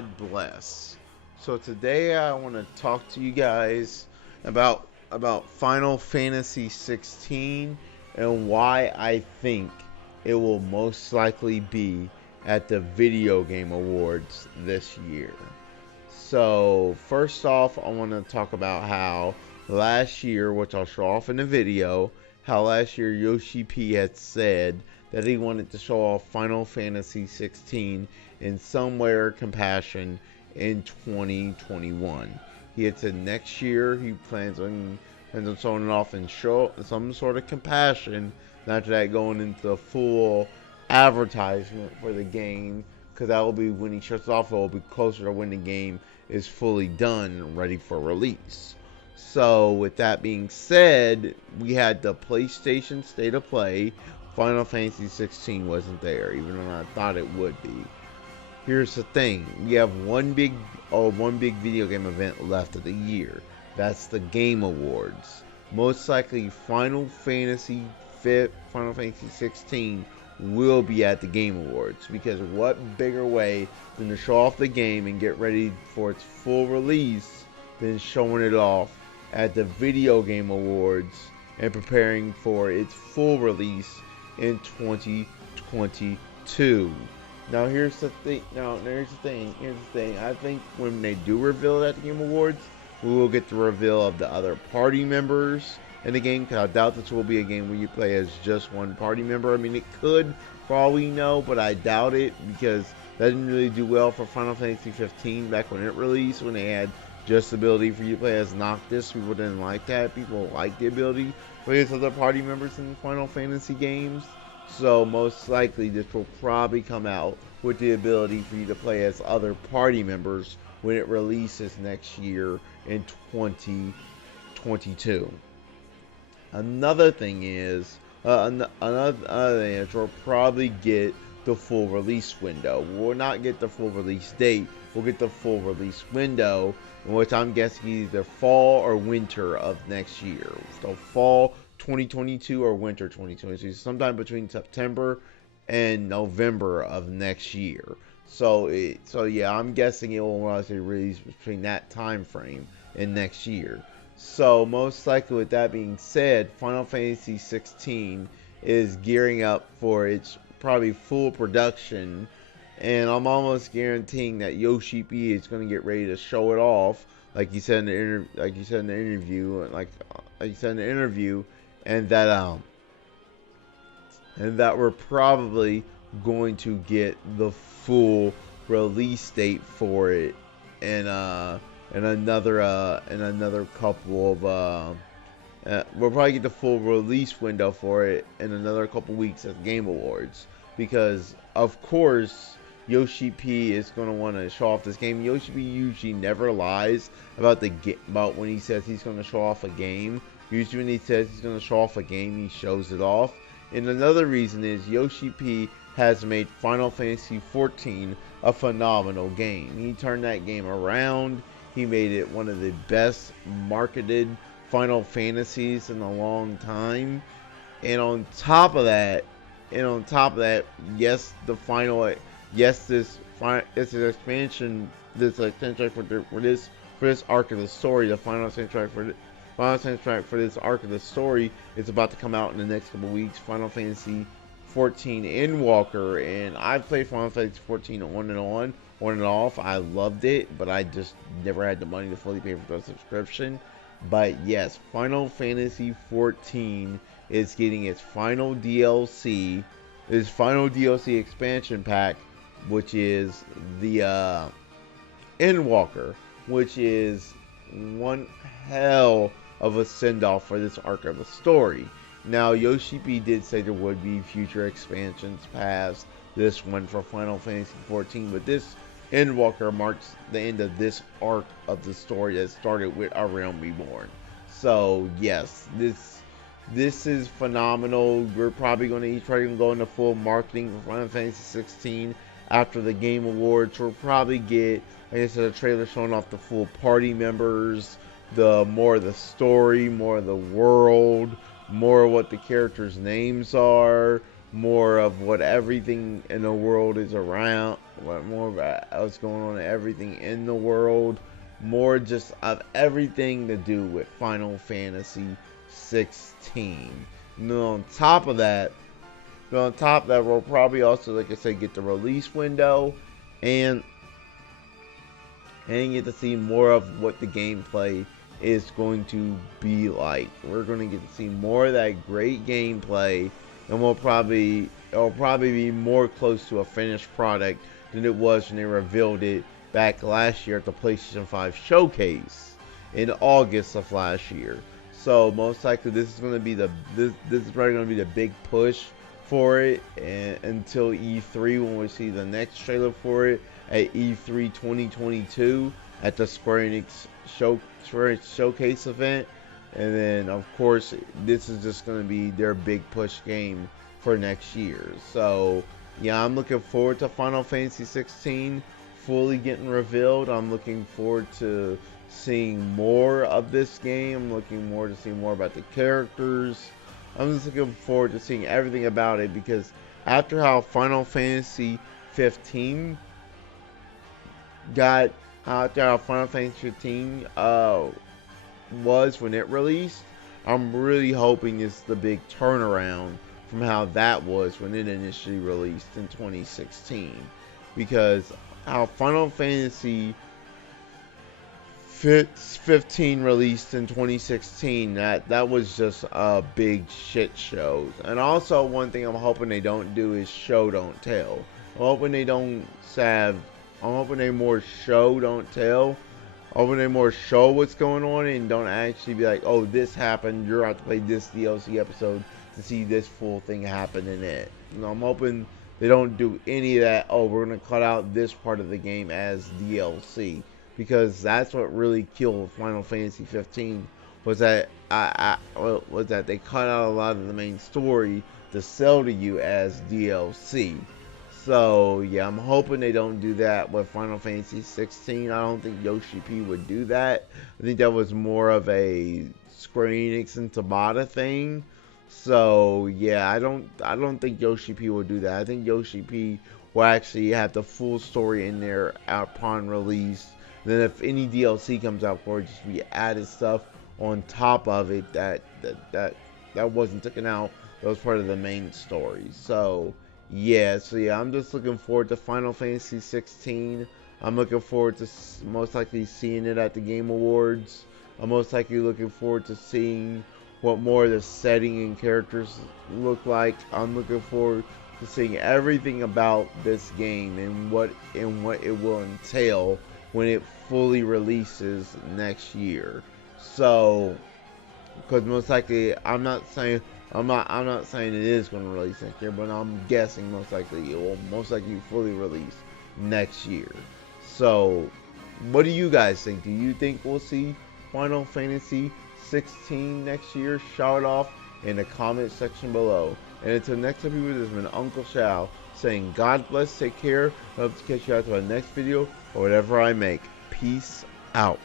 God bless. So today I want to talk to you guys about Final Fantasy 16 and why I think it will most likely be at the Video Game Awards this year. So, first off, I want to talk about how last year, which I'll show off in the video, how last year Yoshi P had said that he wanted to show off Final Fantasy 16 in some way or compassion in 2021. He had said next year he plans on showing it off in show some sort of compassion. And after that, going into the full advertisement for the game, because that will be when he shuts it off. It will be closer to when the game is fully done and ready for release. So, with that being said, we had the PlayStation State of Play. Final Fantasy 16 wasn't there, even though I thought it would be. Here's the thing: we have one big video game event left of the year. That's the Game Awards. Most likely, Final Fantasy 16 will be at the Game Awards, because what bigger way than to show off the game and get ready for its full release than showing it off at the Video Game Awards and preparing for its full release in 2022. Now here's the thing. I think when they do reveal it at the Game Awards, we will get the reveal of the other party members in the game. Cause I doubt this will be a game where you play as just one party member. I mean, it could, for all we know, but I doubt it, because that didn't really do well for Final Fantasy 15 back when it released, when they had just the ability for you to play as Noctis. People didn't like that. People like the ability to play as other party members in Final Fantasy games. So most likely this will probably come out with the ability for you to play as other party members when it releases next year in 2022. Another thing is, we'll probably get the full release window. We'll not get the full release date. We'll get the full release window, in which I'm guessing either fall or winter of next year. So fall 2022 or winter 2022, sometime between September and November of next year. So yeah, I'm guessing it will release between that time frame and next year. So most likely, with that being said, Final Fantasy 16 is gearing up for its probably full production, and I'm almost guaranteeing that Yoshi P is going to get ready to show it off, like you said in the interview, and that we're probably going to get the full release date for it, and another couple of we'll probably get the full release window for it in another couple weeks at the Game Awards, because of course Yoshi P is going to want to show off this game. Yoshi P usually never lies about about when he says he's going to show off a game. Usually when he says he's going to show off a game, he shows it off. And another reason is Yoshi P has made Final Fantasy XIV a phenomenal game. He turned that game around. He made it one of the best marketed Final Fantasies in a long time. And on top of that, yes, this expansion, for this arc of the story, the final soundtrack for this arc of the story is about to come out in the next couple weeks. Final Fantasy 14 Endwalker, and I've played Final Fantasy 14 on and off. I loved it, but I just never had the money to fully pay for the subscription. But yes, Final Fantasy 14 is getting its final DLC expansion pack, which is the Endwalker, which is one hell of a send-off for this arc of the story. Now, Yoshi P did say there would be future expansions past this one for Final Fantasy XIV, but this Endwalker marks the end of this arc of the story that started with A Realm Reborn. So, yes, this is phenomenal. We're probably going to go into full marketing for Final Fantasy 16 after the Game Awards. We'll probably get, like I said, a trailer showing off the full party members, more of the story, more of the world, more of what the characters' names are. more of what everything in the world is around, what more about what's going on in everything in the world, more just of everything to do with Final Fantasy 16. And then on top of that, we'll probably also, like I said, get the release window and get to see more of what the gameplay is going to be like. We're going to get to see more of that great gameplay, and it'll probably be more close to a finished product than it was when they revealed it back last year at the PlayStation 5 showcase in August of last year. So most likely this is going to be this is probably going to be the big push for it, and until E3 when we see the next trailer for it at E3 2022 at the Square Enix showcase event. And then of course this is just going to be their big push game for next year. So yeah, I'm looking forward to Final Fantasy 16 fully getting revealed. I'm looking forward to seeing more of this game. I'm looking forward to seeing more about the characters. I'm just looking forward to seeing everything about it, because after how Final Fantasy 15 got after how Final Fantasy 15 was when it released, I'm really hoping it's the big turnaround from how that was when it initially released in 2016, because how Final Fantasy 15 released in 2016, that was just a big shit show. And also one thing I'm hoping they don't do is show don't tell. I'm hoping they more show don't tell. I'm hoping they more show what's going on and don't actually be like, oh, this happened, you're about to play this DLC episode to see this full thing happen in it. You know, I'm hoping they don't do any of that, oh, we're going to cut out this part of the game as DLC. Because that's what really killed Final Fantasy 15, was that they cut out a lot of the main story to sell to you as DLC. So yeah, I'm hoping they don't do that with Final Fantasy 16. I don't think Yoshi P would do that. I think that was more of a Square Enix and Tabata thing. So yeah, I don't think Yoshi P will do that. I think Yoshi P will actually have the full story in there upon release. Then if any DLC comes out for it, just be added stuff on top of it that wasn't taken out. That was part of the main story. So yeah, I'm just looking forward to Final Fantasy 16. I'm looking forward to most likely seeing it at the Game Awards. I'm most likely looking forward to seeing what more of the setting and characters look like. I'm looking forward to seeing everything about this game and what it will entail when it fully releases next year. So, because most likely, I'm not saying it is going to release next year, but I'm guessing most likely it will fully release next year. So, what do you guys think? Do you think we'll see Final Fantasy 16 next year? Shout off in the comment section below. And until next time, people, this has been Uncle Shao saying God bless, take care, hope to catch you out to our next video or whatever I make. Peace out.